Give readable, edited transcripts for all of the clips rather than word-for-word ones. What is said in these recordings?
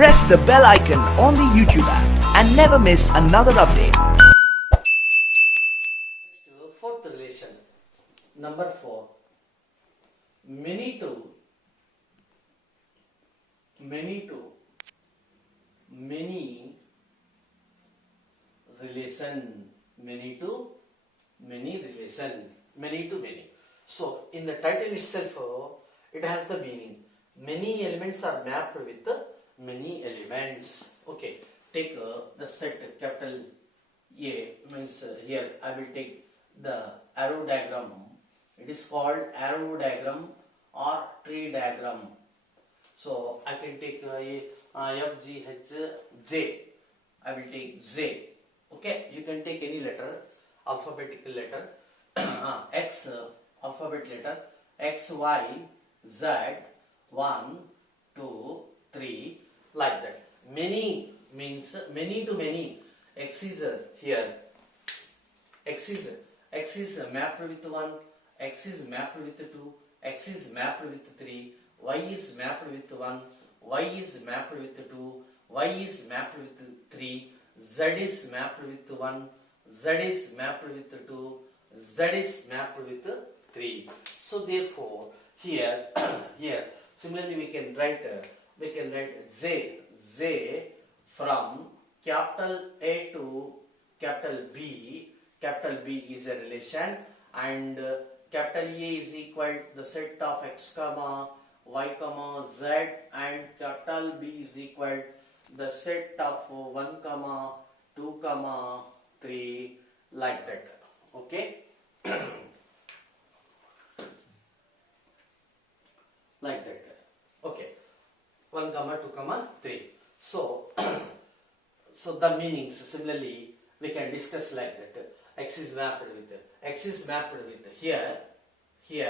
press the bell icon on the YouTube app and never miss another update. Fourth relation, number 4. Many to many relation, many to many. So in the title itself, it has the meaning. Many elements are mapped with many elements. Okay, take the set capital A means here I will take the arrow diagram. It is called arrow diagram or tree diagram. So I can take F, G, H, J. I will take J. Okay, you can take any letter, alphabetical letter. X, alphabet letter. X, Y, Z, 1, 2, 3, like that. Many means many to many. X is here. X is mapped with 1. X is mapped with 2. X is mapped with 3. Y is mapped with 1. Y is mapped with 2. Y is mapped with 3. Z is mapped with 1. Z is mapped with 2. Z is mapped with 3. So therefore here similarly we can write Z from capital A to capital B. Capital B is a relation, and capital A is equal to the set of x comma y comma z, and capital B is equal to the set of 1 comma 2 comma 3, like that. Okay. Like that. Okay, 1 comma 2 comma 3. So so the meanings similarly we can discuss like that. X is mapped with here. You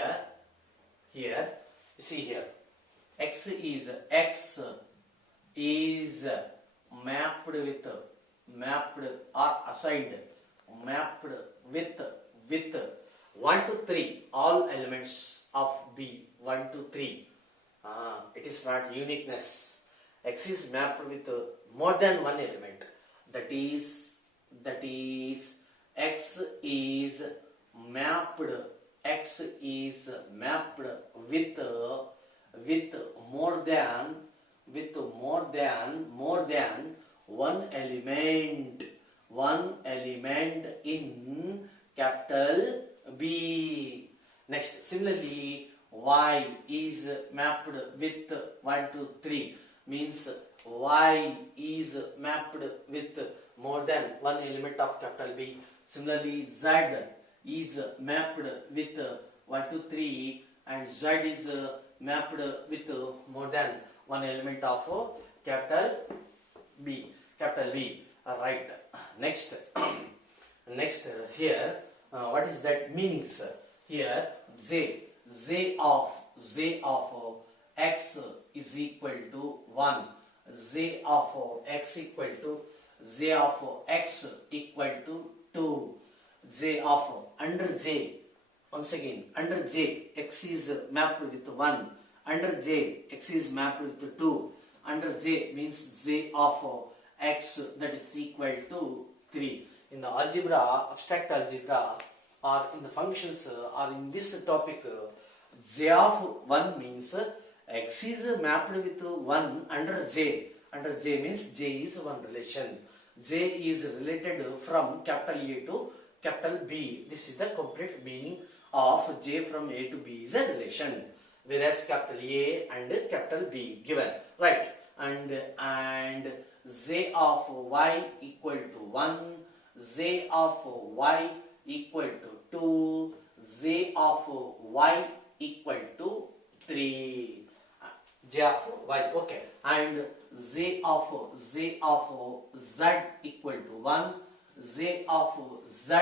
see here, X is mapped or assigned with 1 to 3 all elements of B. 1 to 3. It is not uniqueness. X is mapped with more than one element. That is X is mapped with more than one element in capital B. Next, similarly, Y is mapped with 1 to 3, means Y is mapped with more than one element of capital B. Similarly, Z is mapped with 1 to 3, and Z is mapped with more than one element of capital B. Right. Next here, what is that meanings? Here, Z of x is equal to 1. Z of x equal to x equal to 2. Z of under J, once again under J, x is mapped with 1. Under J, x is mapped with 2. Under J means Z of x, that is equal to 3. In the algebra, abstract algebra, or in the functions, or in this topic, J of 1 means x is mapped with 1 under J. Under J means J is one relation. J is related from capital A to capital B. This is the complete meaning of J from A to B is a relation. Whereas capital A and capital B given. Right. And Z of Y equal to 1. Z of Y equal to 2. Z of Y equal to 3. J of Y. Okay. And Z of Z equal to 1. Z of Z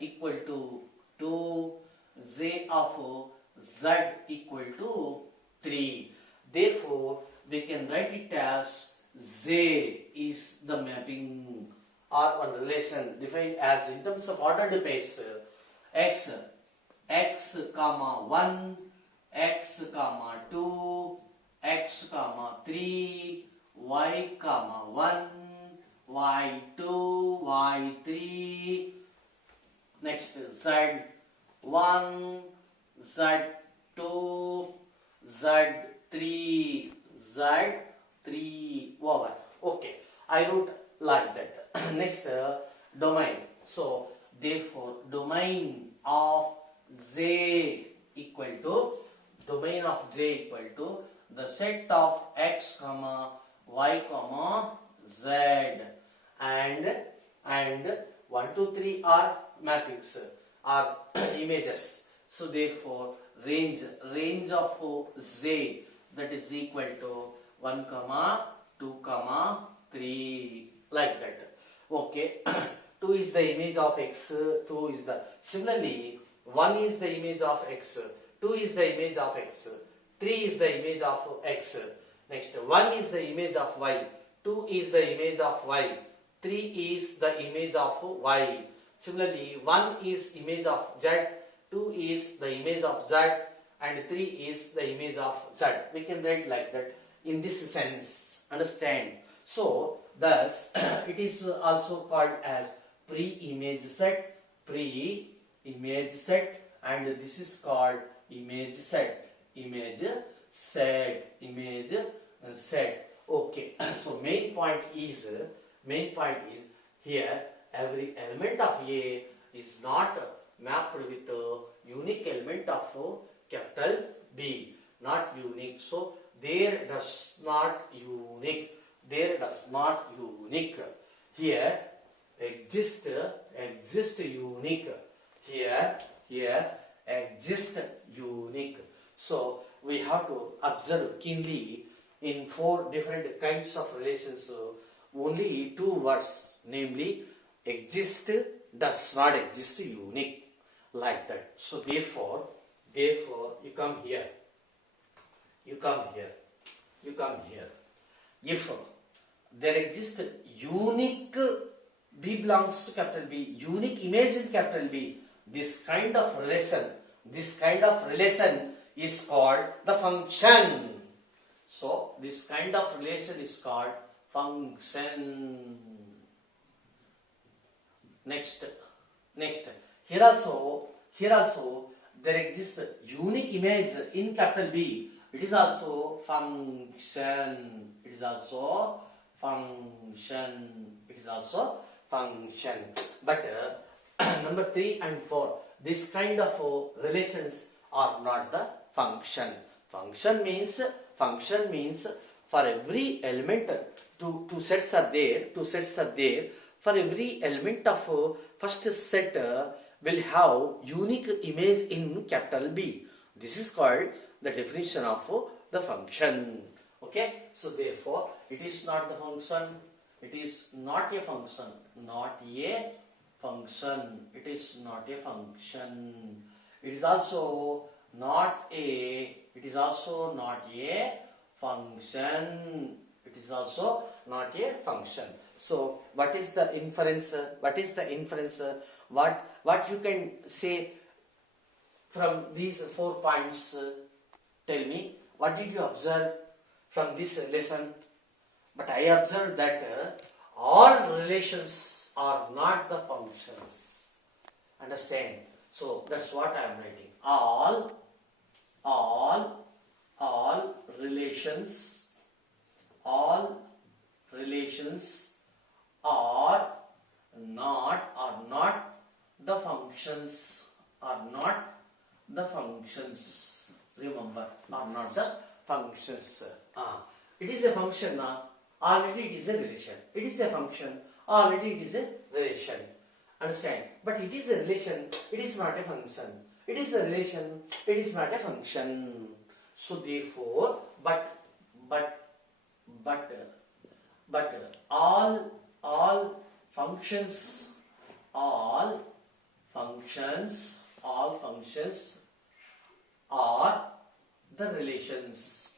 equal to 2. Z of Z equal to 3. Therefore, we can write it as Z is the mapping or one relation defined as in terms of ordered pairs x comma 1, x comma 2, x comma 3, y comma 1, y2, y3, next z1, z2, z3, z3 over. Okay, I wrote like that. Next domain. So therefore domain of z equal to the set of x comma y comma z, and 1 2 3 are mappings, are images. So therefore range of z, that is equal to 1 comma 2 comma 3, like that. Okay. 2 is the image of x, 2 is the, similarly 1 is the image of x, 2 is the image of x, 3 is the image of x. Next 1 is the image of y, 2 is the image of y, 3 is the image of y. Similarly 1 is image of z, 2 is the image of z, and 3 is the image of z. We can write like that in this sense. Understand? So thus it is also called as pre-image set, and this is called image set. Okay. So main point is here every element of A is not mapped with a unique element of capital B, not unique. So there does not unique here exist unique, here exist unique. So we have to observe keenly in 4 different kinds of relations. So only 2 words, namely exist, does not exist, unique, like that. So therefore you come here. If there exists unique B belongs to capital B, unique image in capital B, this kind of relation is called the function. So this kind of relation is called function. Next, here also there exists unique image in capital B. It is also function. But number 3 and 4, this kind of relations are not the function. Function means for every element, two sets are there. For every element of first set will have unique image in capital B. This is called the definition of the function. Okay, so therefore it is not the function. It is not a function. It is not a function. It is also not a function. So what is the inference? What you can say from these 4 points? Tell me, what did you observe from this lesson? But I observed that all relations are not the functions. Understand? So that's what I am writing. All relations are not the functions. Remember, are not the functions. It is a function now. Already it is a relation. It is a function. Already it is a relation. Understand? But it is a relation. It is not a function. It is a relation. It is not a function. So therefore, but all functions are the relations.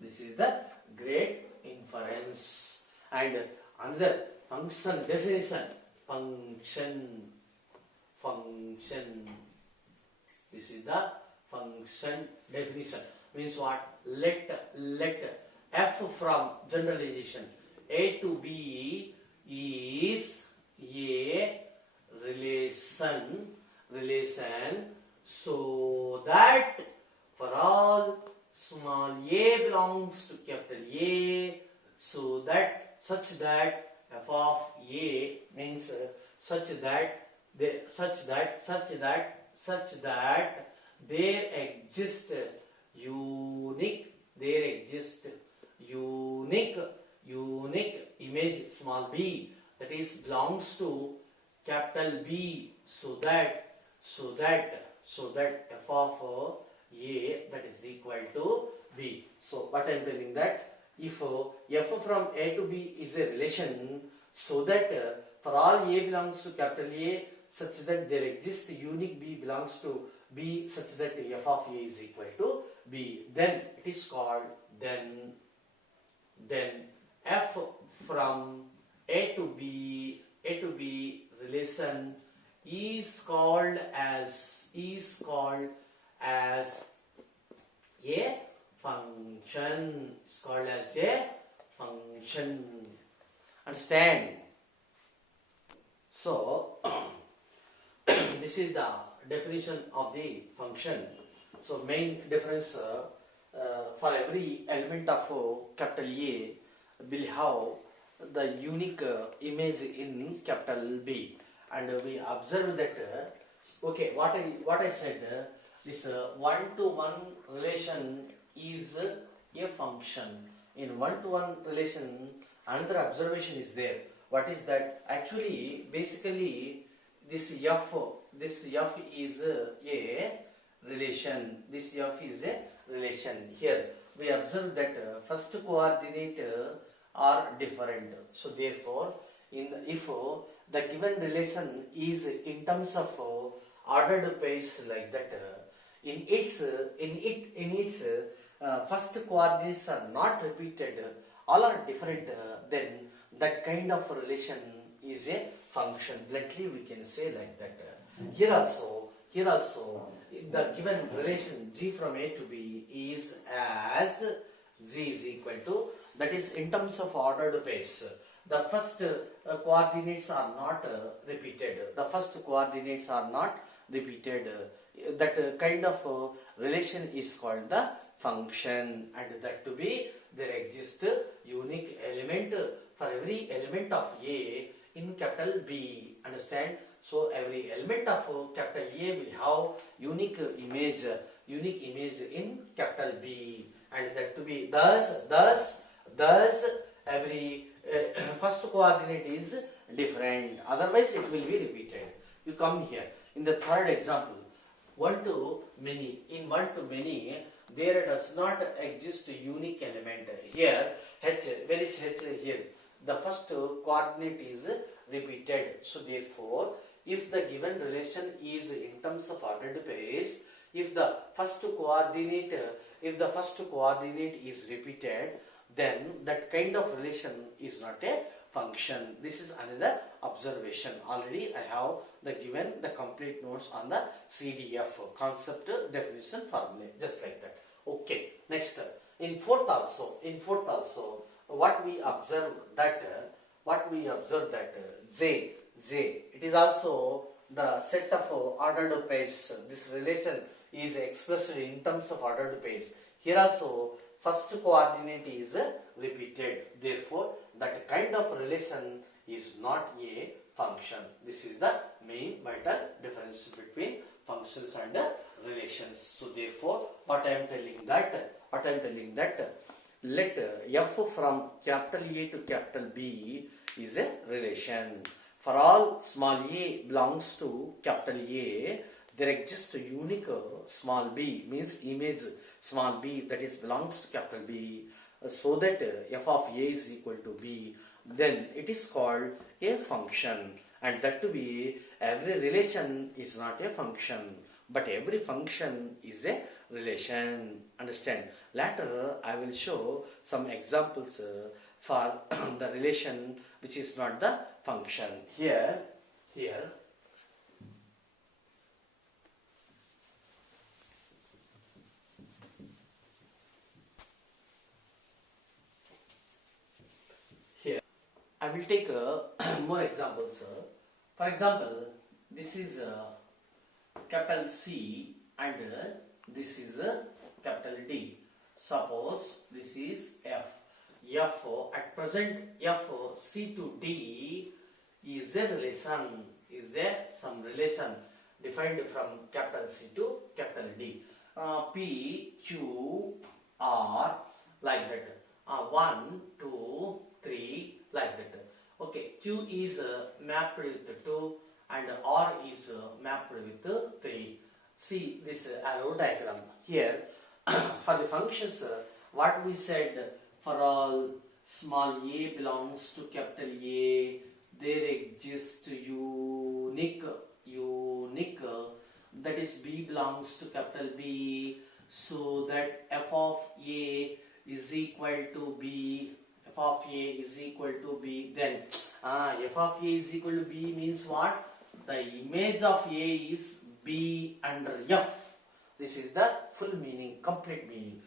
This is the great inference. And another function definition. Function. This is the function definition. Means what? Let f from generalization A to B is a relation so that for all small a belongs to capital A, so that such that f of a means such that there exist unique image small b that is belongs to capital B, so that f of a that is equal to b. So what I am telling that if f from A to B is a relation, so that for all A belongs to capital A such that there exists unique B belongs to B such that f of A is equal to B, then it is called then f from A to B relation is called as a function. It's called as a function. Understand? So this is the definition of the function. So main difference for every element of capital A will have the unique image in capital B, and we observe that okay, what I said, this one-to-one relation is a function. In one-to-one relation, another observation is there. What is that? Actually, basically, this f is a relation. This f is a relation. Here we observe that first coordinate are different. So therefore, if the given relation is in terms of ordered pairs like that, in its first coordinates are not repeated, all are different, then that kind of relation is a function. Bluntly we can say like that. Here also the given relation G from A to B is as G is equal to, that is in terms of ordered pairs. The first coordinates are not repeated. That kind of relation is called the function, and that to be there exists unique element for every element of A in capital B. Understand? So every element of capital A will have unique image in capital B, and that to be thus every first coordinate is different, otherwise it will be repeated. You come here in the third example, one to many. In one to many, there does not exist a unique element. Here H, where is H? Here the first coordinate is repeated. So therefore, if the given relation is in terms of ordered pairs, if the first coordinate is repeated, then that kind of relation is not a function. This is another observation. Already I have given the complete notes on the CDF, concept, definition, formula, just like that. Okay, next in fourth also what we observe that J, it is also the set of ordered pairs. This relation is expressed in terms of ordered pairs. Here also first coordinate is repeated. Therefore, that kind of relation is not a function. This is the main vital difference between functions and relations. So therefore, what I am telling that let f from capital A to capital B is a relation. For all small a belongs to capital A, there exists a unique small b, means image small b that is belongs to capital B, so that f of A is equal to B, then it is called a function. And that to be, every relation is not a function, but every function is a relation. Understand? Later I will show some examples for the relation which is not the function. Here I will take more examples. For example, this is capital C and this is capital D. Suppose this is F. F at present F C to D is a relation, some relation defined from capital C to capital D. P, Q, R like that. 1, 2, 3 like that. Okay, Q is mapped with 2 and R is mapped with 3. See this arrow diagram here. For the functions, what we said, for all small a belongs to capital A, there exists unique, that is B belongs to capital B, so that f of A is equal to B, f of A is equal to B, then f of A is equal to B means what? The image of A is B under F. This is the full meaning, complete meaning.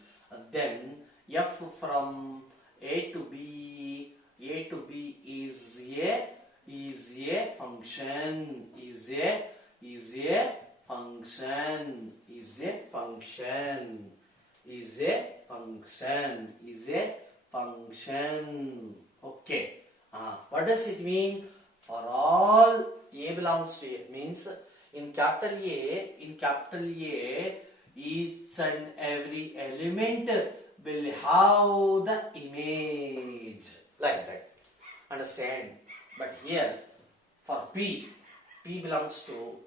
Then F from A to B is a function, is a function. Okay. What does it mean? For all A belongs to A means in capital A, each and every element will have the image like that. Understand? But here for P belongs to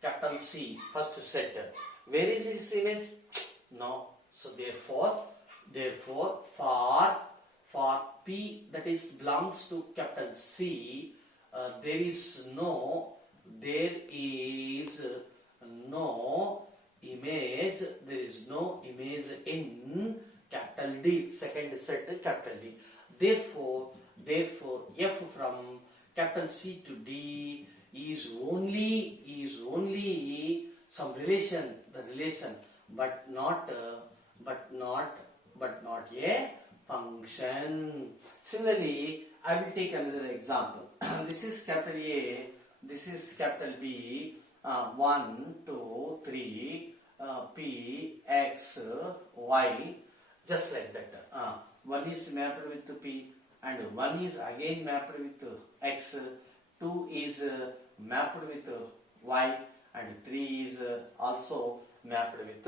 capital C, first set. Where is its image? No. So therefore for P that is belongs to capital C, there is no image in capital D, second set capital D. Therefore F from capital C to D is only some relation, but not a function. Similarly, I will take another example. This is capital A, this is capital B. 1, 2, 3, P, X, Y, just like that. One is mapped with P and one is again mapped with X. 2 is mapped with Y and 3 is also mapped with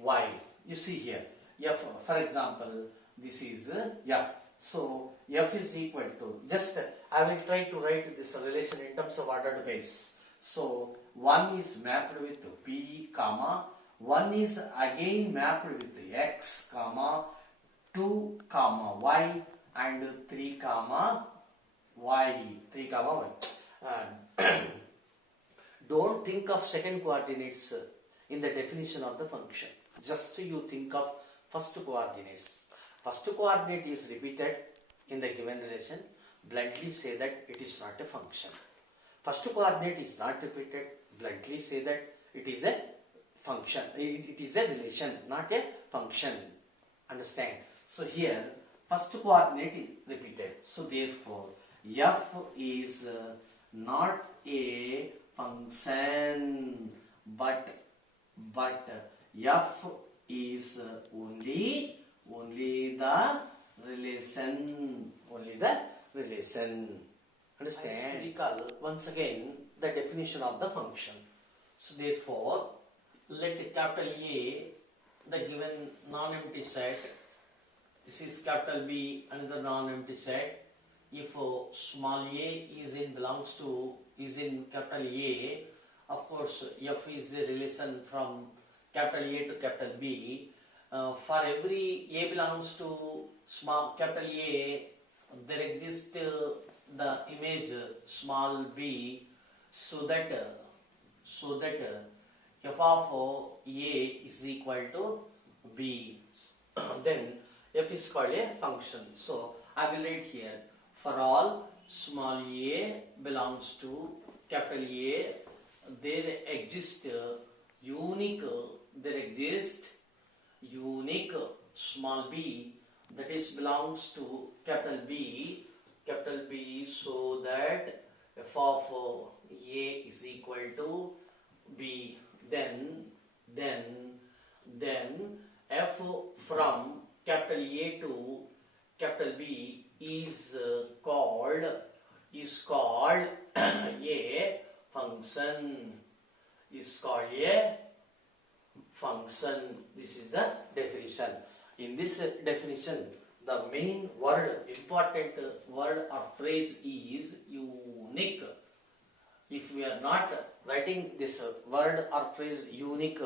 Y. You see here, F, for example, this is F. So F is equal to, just I will try to write this relation in terms of ordered base. So 1 is mapped with P, comma, 1 is again mapped with X, comma, 2, comma, Y and 3, comma, Y. Don't think of second coordinates in the definition of the function. Just you think of first coordinates. First coordinate is repeated in the given relation. Bluntly say that it is not a function. First coordinate is not repeated. Bluntly say that it is a function. It is a relation, not a function. Understand? So here first coordinate is repeated. So therefore F is not a function, but F is only the relation. Understand? Recall once again the definition of the function. So therefore, let capital A, the given non-empty set. This is capital B, another non-empty set. If small a is in capital A, of course F is a relation from capital A to capital B. For every A belongs to small capital A, there exists the image small b, so that f of A is equal to B. Then f is called a function. So I will write here, for all small a belongs to capital A, there exists unique small b that is belongs to capital B, capital B, so that f of A is equal to B. Then f from capital A to capital B is called a function. Is called a function. This is the definition. In this definition, the main word, important word or phrase is unique. If we are not writing this word or phrase unique,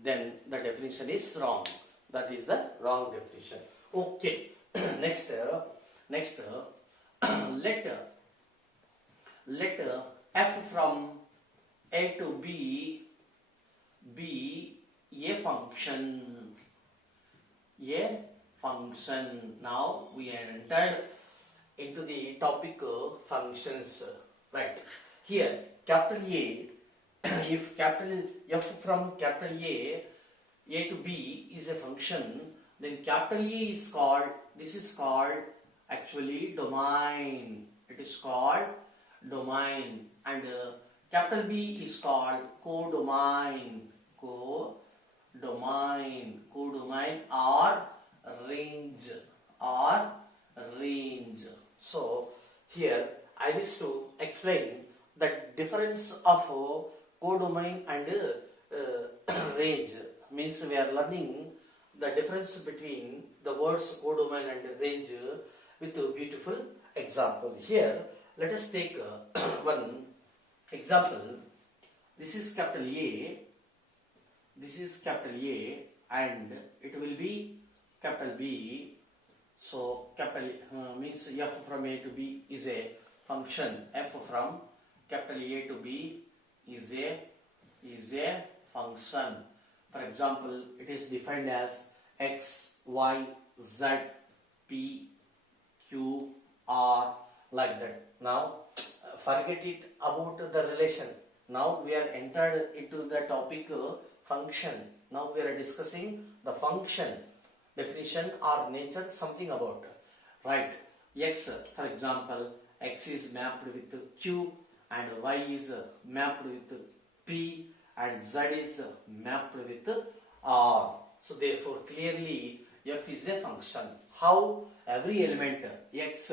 then the definition is wrong. That is the wrong definition. Okay. Next, let f from A to B be a function. A function. Now we are entered into the topic of functions. Right. Here, capital A, if capital F from capital A to B is a function, then capital A is called, this is called actually domain. It is called domain, and capital B is called codomain. Codomain or range. So here I wish to explain the difference of codomain and range. Means we are learning the difference between the words codomain and range with a beautiful example. Here let us take one example. This is capital A. This is capital A and it will be capital B. So capital means f from A to B is a function. F from capital A to B is a function. For example, it is defined as x, y, z, p, q, r, like that. Now forget it about the relation. Now we are entered into the topic function. Now we are discussing the function definition or nature, something about. Right. X, for example, x is mapped with q and y is mapped with p and z is mapped with r. So therefore clearly f is a function. How? Every element x,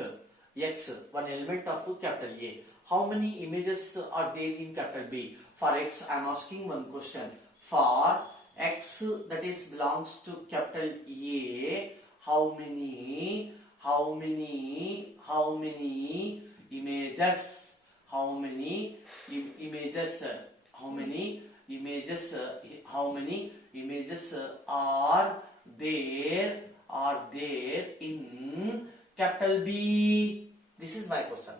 one element of capital A. How many images are there in capital B? For x, I am asking one question. For x that is belongs to capital A, how many images? How many images are there in capital B? This is my question.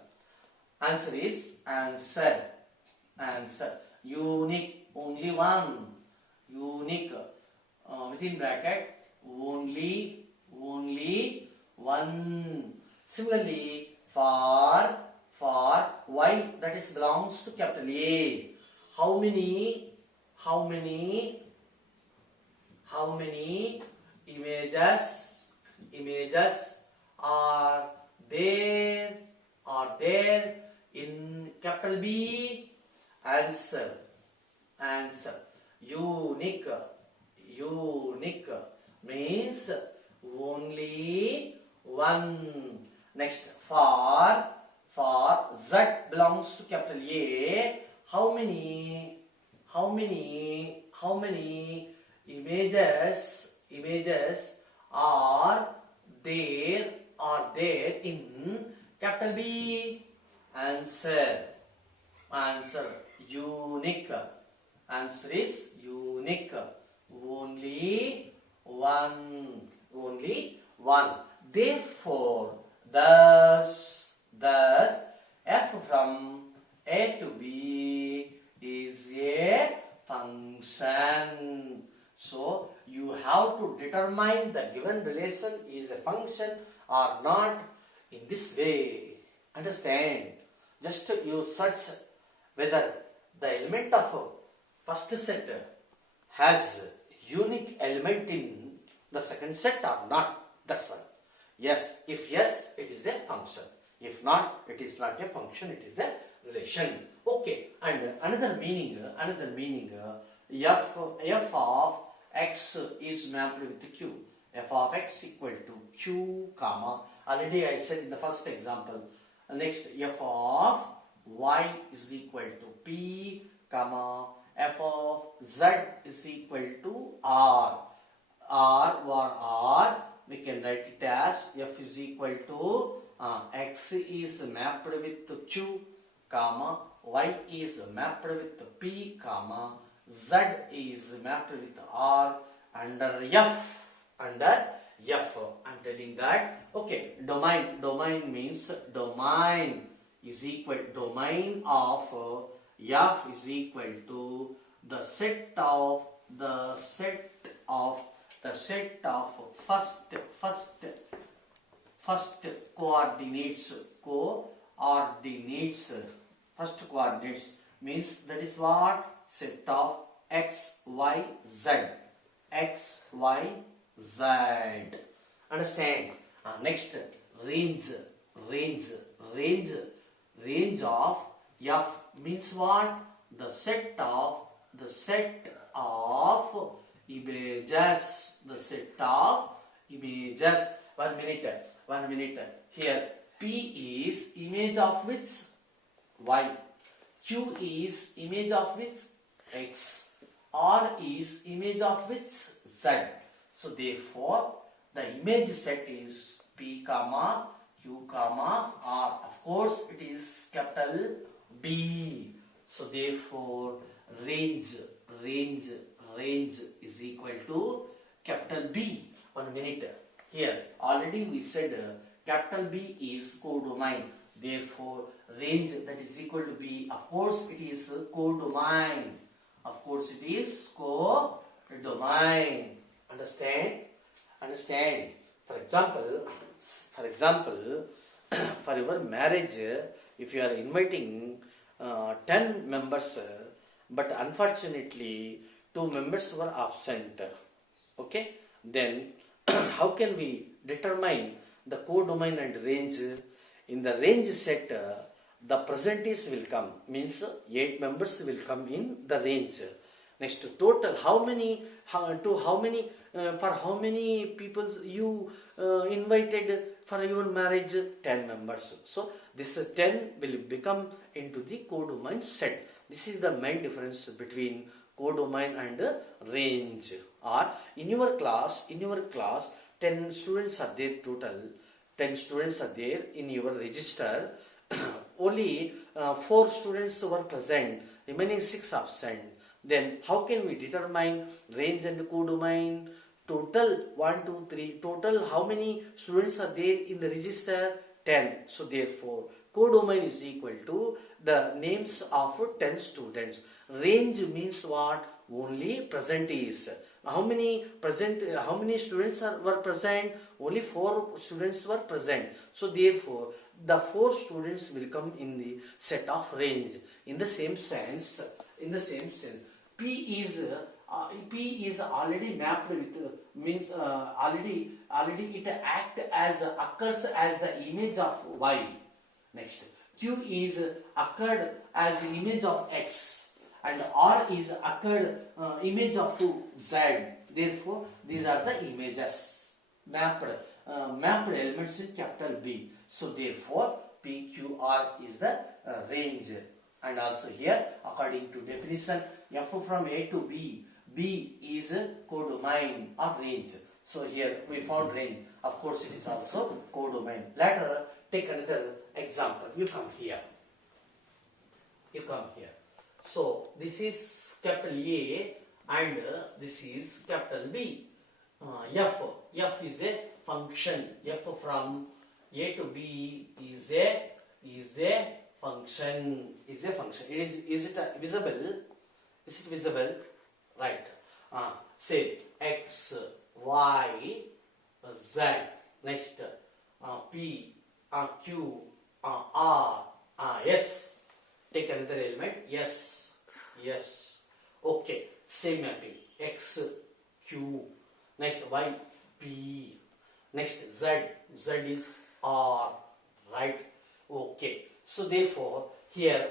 Answer is answer. Unique, only one. Unique, within bracket, only one. Similarly, for y that is belongs to capital A, how many images are there in capital B? Answer. Unique means only one. Next, for z belongs to capital A, how many images are there in capital B? Answer. Unique. Answer is unique. Only one. Therefore, thus f from A to B is a function. So you have to determine the given relation is a function or not in this way. Understand? Just you search whether the element of first set has unique element in the second set or not. That's all. Yes. If yes, it is a function. If not, it is not a function, it is a relation. Okay, and another meaning, f of x is mapped with q. F of x equal to q, comma. Already I said in the first example. Next, f of y is equal to p, comma. F of z is equal to r. We can write it as f is equal to x is mapped with q, comma, y is mapped with p, comma, z is mapped with r under f. I'm telling that. Okay, domain means domain is equal, domain of f is equal to the set of first coordinates. First coordinates means that is what? Set of x, y, z. Understand? Next, range of f means what? The set of images. One minute. Here, P is image of which? Y. Q is image of which? X. R is image of which? Z. So therefore, the image set is P, comma, Q, comma, R. Of course, it is capital B. So therefore, range is equal to capital B. 1 minute. Here, already we said capital B is codomain. Therefore, range that is equal to B. Of course, it is codomain. Understand? For example, for your marriage, if you are inviting 10 members, but unfortunately 2 members were absent. Okay, then how can we determine the codomain and range? In the range set, the presentees will come, means 8 members will come in the range. Next, total, for how many people you invited for your marriage? 10 members. So this 10 will become into the codomain set. This is the main difference between codomain and range. Or in your class, 10 students are there total. 10 students are there in your register. Only 4 students were present, remaining 6 absent. Then how can we determine range and codomain? Total 1, 2, 3. Total how many students are there in the register? 10. So therefore, codomain is equal to the names of 10 students. Range means what? Only presentees. How many students were present? Only 4 students were present. So therefore, the 4 students will come in the set of range. In the same sense, P is already mapped with, means already it occurs as the image of Y. Next, Q is occurred as the image of X, and R is occurred image of Z. Therefore, these are the images mapped elements in capital B. So therefore, P, Q, R is the range. And also here, according to definition, F from A to B, B is codomain or range. So here we found range. Of course, it is also codomain. Later, take another example. You come here. So this is capital A and this is capital B. F is a function. F from A to B is a function. Is it visible? Is it visible? Right. Say X, Y, Z. Next, P, Q, R, S. Take another element. Yes. Okay. Same mapping. X, Q. Next, Y, P. Next, Z. Z is R. Right. Okay. So therefore here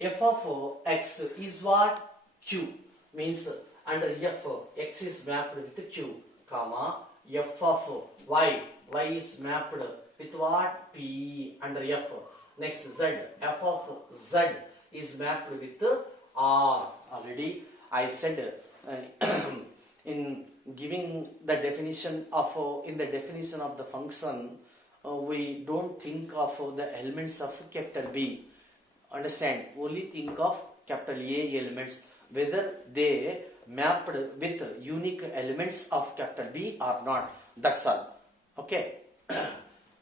f of x is what? Q. Means under f, x is mapped with q, comma, f of y is mapped with what? P under f. Next z, f of z is mapped with r. Already I said in giving the definition of in the definition of the function, we don't think of the elements of capital B. Understand? Only think of capital A elements, whether they mapped with unique elements of capital B or not. That's all. Okay.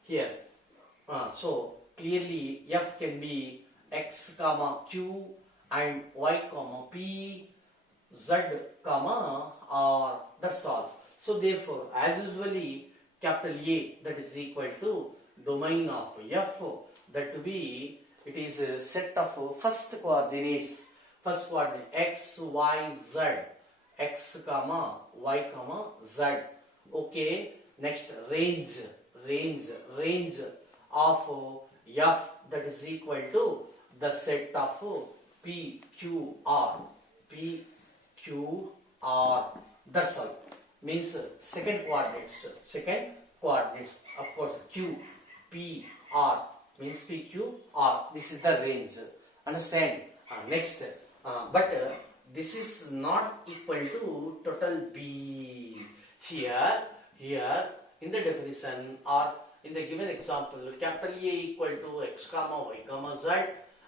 Here. So clearly F can be x comma q and y comma p, z comma r. That's all. So therefore, as usually, capital A, that is equal to domain of F, that to be, it is a set of first coordinates. First coordinate x, y, z, x comma y comma z. Okay. Next range of F, that is equal to the set of P, Q, R. P, Q, R. That's all. Means second coordinates. Of course, Q, P, R means P, Q, R. This is the range. Understand? Next, but this is not equal to total B. Here in the definition or in the given example, capital A equal to x comma y comma z,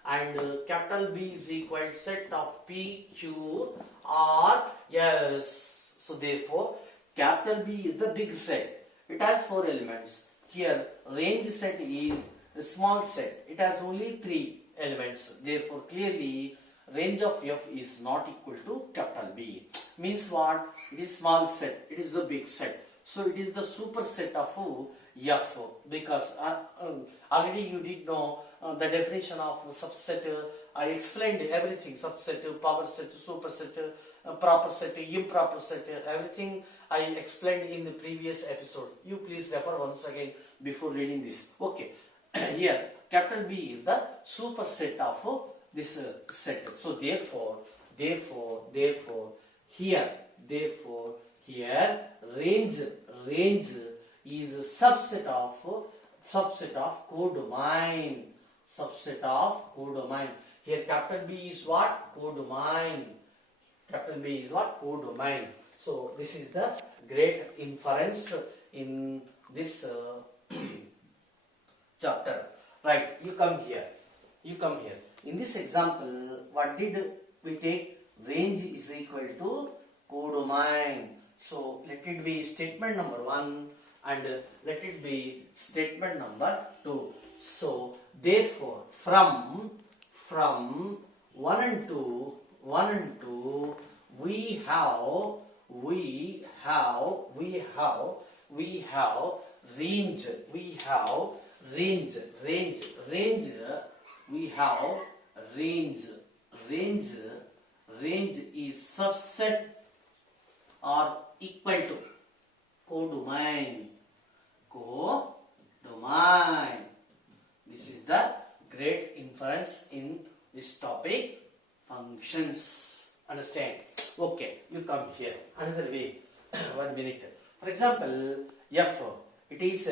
and capital B is equal to set of P, Q, R. Yes. So therefore, capital B is the big set. It has 4 elements. Here, range set is a small set. It has only 3 elements. Therefore, clearly, range of F is not equal to capital B. Means what? It is small set. It is the big set. So it is the superset of F, because already you did know the definition of subset. I explained everything: subset, power set, superset, proper set, improper set, everything I explained in the previous episode. You please refer once again before reading this. Okay. Here capital B is the superset of this set. So therefore here range is a subset of codomain. Subset of codomain. Here capital B is what? Codomain. Capital B is what? Codomain. So this is the great inference in this chapter. Right, you come here. In this example, what did we take? Range is equal to codomain. So let it be statement number 1 and let it be statement number 2. So therefore, from 1 and 2, we have range. Range is subset or equal to codomain. This is the great inference in this topic, functions. Understand? Okay, you come here. Another way. 1 minute. For example, F. It is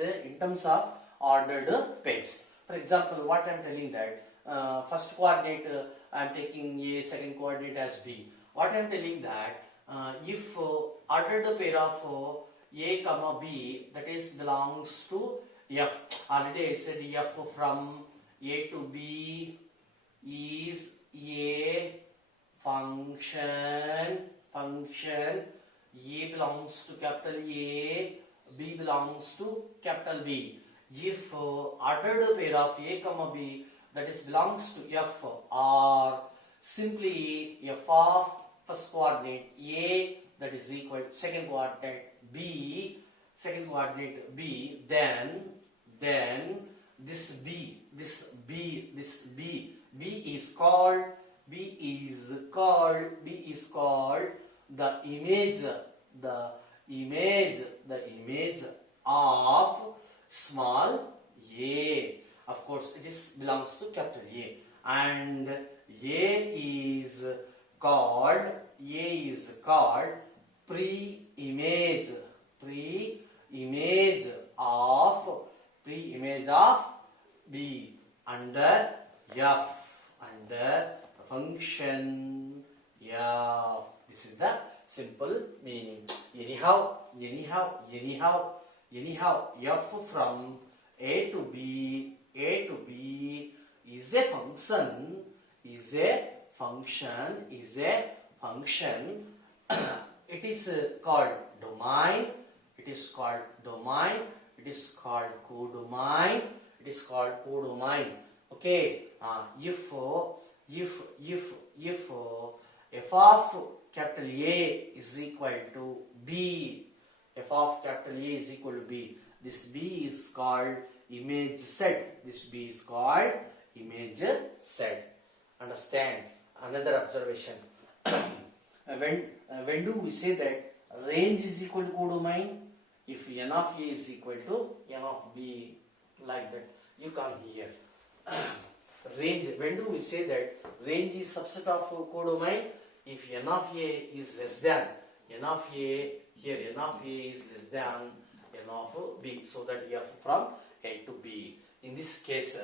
in terms of ordered pairs. For example, what I am telling that first coordinate I am taking A, second coordinate as B. What I am telling that if ordered pair of A comma B, that is belongs to F. Already I said F from A to B is a function. A belongs to capital A, B belongs to capital B. If ordered pair of A comma B, that is belongs to F, or simply F of first coordinate A, that is equal to second coordinate B, then this B is called the image of small A. Of course, it is belongs to capital A, and A is called pre-image of B under function F. This is the simple meaning. Anyhow, F from A to B is a function. It is called domain. It is called codomain. Okay. If f of capital A is equal to B, this B is called image set. Understand? Another observation. When do we say that range is equal to codomain? If n of A is equal to n of B, like that, you come here. Range. When do we say that range is subset of codomain? If n of A is less than n of A, here n of A is less than n of B, so that F from A to B. In this case,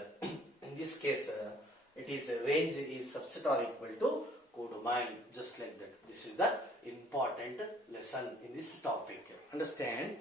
it is range is subset or equal to codomain, just like that. This is the important lesson in this topic. Understand?